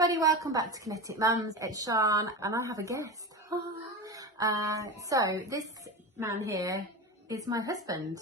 everybody, welcome back to Kinetik Mums. It's Sian and I have a guest. So this man here is my husband.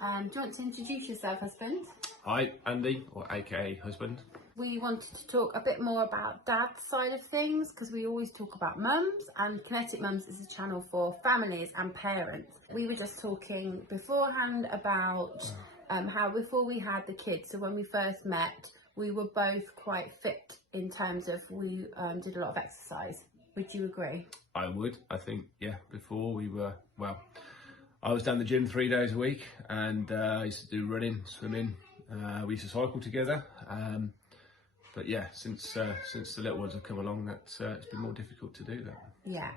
Do you want to introduce yourself, husband? Hi, Andy, or aka husband. We wanted to talk a bit more about dad's side of things because we always talk about mums, and Kinetik Mums is a channel for families and parents. We were just talking beforehand about how before we had the kids, so when we first met, we were both quite fit in terms of we did a lot of exercise. Would you agree? I would. I think, yeah, before we were, well, I was down the gym 3 days a week, and I used to do running, swimming. We used to cycle together. But yeah, since the little ones have come along, it's been more difficult to do that.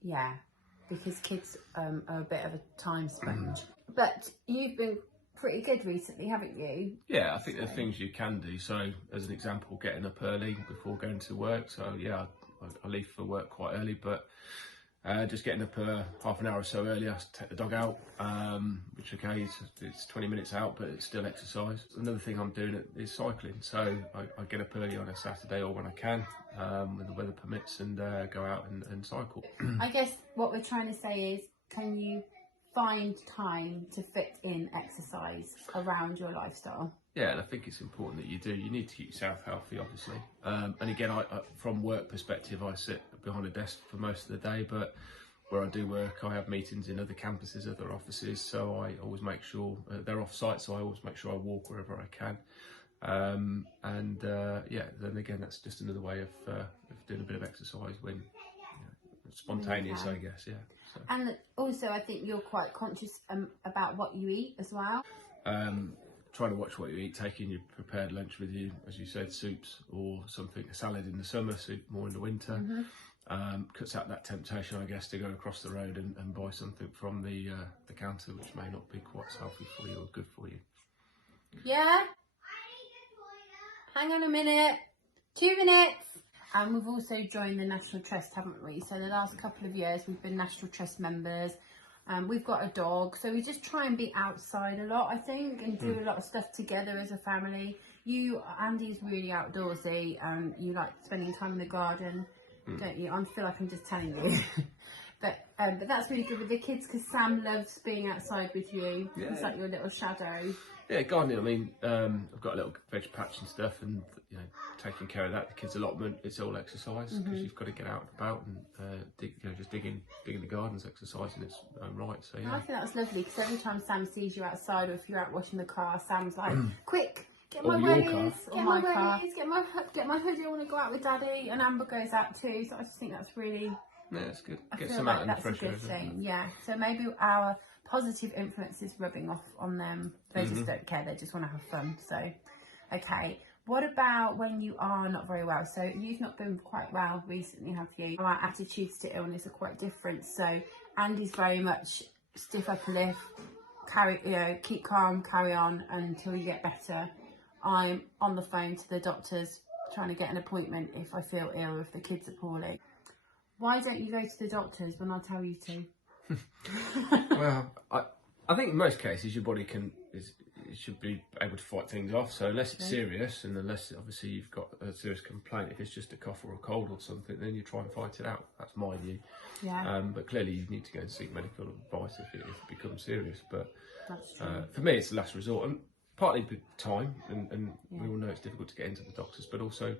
Yeah, because kids are a bit of a time sponge. But you've been pretty good recently, haven't you? Yeah, I think there are things you can do. So, as an example, getting up early before going to work. So yeah, I leave for work quite early, but just getting up half an hour or so earlier to take the dog out, which okay, it's 20 minutes out, but it's still exercise. Another thing I'm doing is cycling. So I get up early on a Saturday or when I can, when the weather permits, and go out and cycle. I guess what we're trying to say is, can you find time to fit in exercise around your lifestyle? Yeah, and I think it's important that you do. You need to keep yourself healthy, obviously. And again, I from work perspective, I sit behind a desk for most of the day, but where I do work, I have meetings in other campuses, other offices, so I always make sure they're off-site, so I always make sure I walk wherever I can. Yeah, then again, that's just another way of doing a bit of exercise when spontaneous, I guess, yeah. So. And also, I think you're quite conscious about what you eat as well. Trying to watch what you eat, taking your prepared lunch with you, as you said, soups or something, a salad in the summer, soup more in the winter. Cuts out that temptation, I guess, to go across the road and buy something from the counter, which may not be quite as healthy for you or good for you. Yeah? Hang on a minute. 2 minutes. And we've also joined the National Trust, haven't we? So the last couple of years we've been National Trust members. We've got a dog, so we just try and be outside a lot, I think, and do a lot of stuff together as a family. Andy's really outdoorsy, and you like spending time in the garden, don't you? I feel like I'm just telling you. But that's really good with the kids, because Sam loves being outside with you. Yeah. It's like your little shadow. Yeah, gardening. I mean, I've got a little veg patch and stuff, and taking care of that. The kids' allotment, it's all exercise because you've got to get out and about and just digging the gardens, exercise in its own right. So yeah, I think that's lovely, because every time Sam sees you outside, or if you're out washing the car, Sam's like, "Quick, get my wellies, get my wellies, get my hoodie. I want to go out with Daddy." And Amber goes out too. So I just think that's really. Yeah, it's good. I Get feel some like out in the that's fresh a good thing. Yeah. So maybe our positive influence is rubbing off on them. They just don't care. They just want to have fun. So, okay. What about when you are not very well? So you've not been quite well recently, have you? Our attitudes to illness are quite different. So Andy's very much stiff upper lip, keep calm, carry on until you get better. I'm on the phone to the doctors trying to get an appointment if I feel ill or if the kids are poorly. Why don't you go to the doctors when I tell you to? Well, I think in most cases your body should be able to fight things off. So unless it's serious, and unless obviously you've got a serious complaint, if it's just a cough or a cold or something, then you try and fight it out. That's my view. Yeah. But clearly you need to go and seek medical advice if it becomes serious. But that's true. For me, it's the last resort, and partly time, and we all know it's difficult to get into the doctors, but also,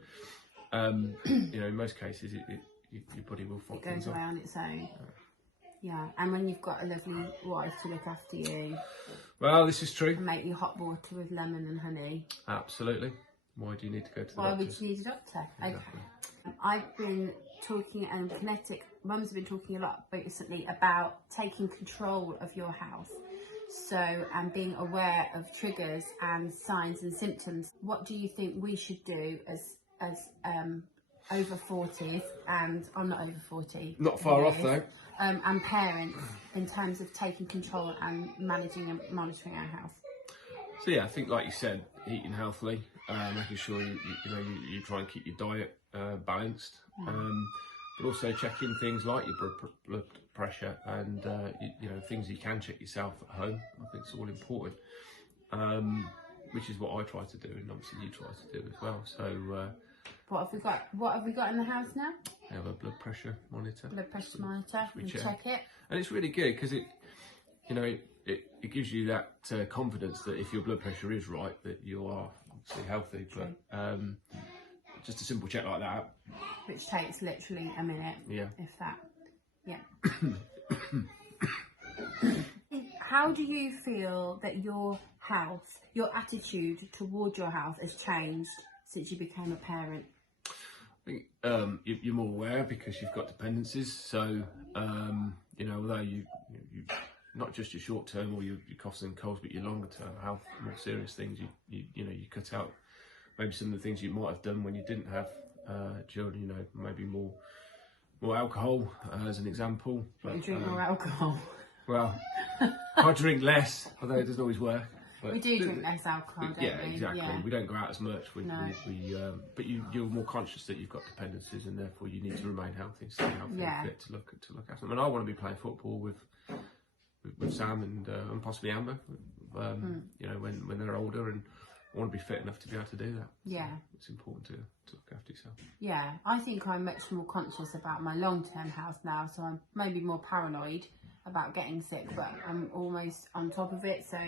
in most cases, your body will fight things off. It goes away on its own. Yeah, and when you've got a lovely wife to look after you. Well, this is true. Make you hot water with lemon and honey. Absolutely. Why do you need to go to the doctor? doctors? Why would you need a doctor? Exactly. Okay. I've been talking, and Kinetik Mums have been talking a lot recently about taking control of your health. So, and being aware of triggers and signs and symptoms. What do you think we should do as over 40s, and I'm not over 40. Not far off though. And parents, in terms of taking control and managing and monitoring our health. So yeah, I think like you said, eating healthily, making sure you try and keep your diet balanced, but also checking things like your blood pressure and things you can check yourself at home. I think it's all important, which is what I try to do, and obviously you try to do as well. So What have we got? What have we got in the house now? We have a blood pressure monitor. Blood pressure monitor. We check it. And it's really good because it gives you that confidence that if your blood pressure is right, that you are obviously healthy. True. But just a simple check like that, which takes literally a minute. Yeah. If that. Yeah. How do you feel that your health, your attitude toward your health has changed since you became a parent? I think you're more aware because you've got dependencies. So, although you not just your short term or your coughs and colds, but your longer term health, more serious things, you cut out maybe some of the things you might have done when you didn't have children. Maybe more alcohol as an example. You drink more alcohol. Well, I drink less, although it doesn't always work. But we do drink less alcohol, don't we? Yeah, exactly. Yeah. We don't go out as much. No. But you're more conscious that you've got dependencies, and therefore you need to remain healthy, stay healthy, and fit to look after them. And I want to be playing football with Sam and possibly Amber. When they're older, and I want to be fit enough to be able to do that. Yeah, so it's important to look after yourself. Yeah, I think I'm much more conscious about my long-term health now, so I'm maybe more paranoid about getting sick, but I'm almost on top of it. So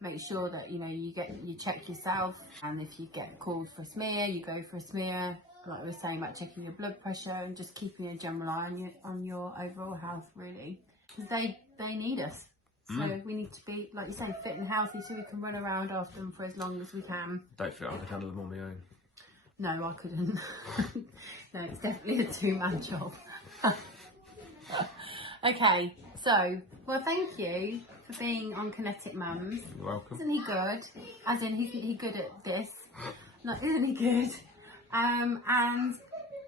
make sure that you check yourself, and if you get called for a smear, you go for a smear. Like we were saying about checking your blood pressure and just keeping a general eye on your overall health, really, because they need us. So we need to be, like you say, fit and healthy so we can run around after them for as long as we can. Don't feel I could handle them on my own. No, I couldn't. No, it's definitely a two-man job. Okay, so, well, thank you for being on Kinetik Mums. You're welcome. Isn't he good? As in, he good at this. No, isn't he good? And...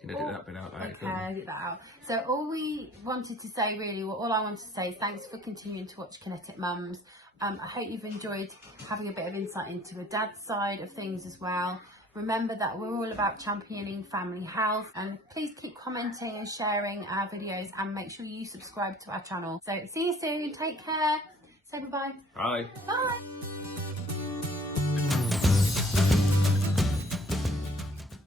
You can edit that bit out. Okay, edit that out. So all we wanted to say, really, all I wanted to say is thanks for continuing to watch Kinetik Mums. I hope you've enjoyed having a bit of insight into a dad's side of things as well. Remember that we're all about championing family health, and please keep commenting and sharing our videos, and make sure you subscribe to our channel. So see you soon, take care, say bye-bye. Bye. Bye.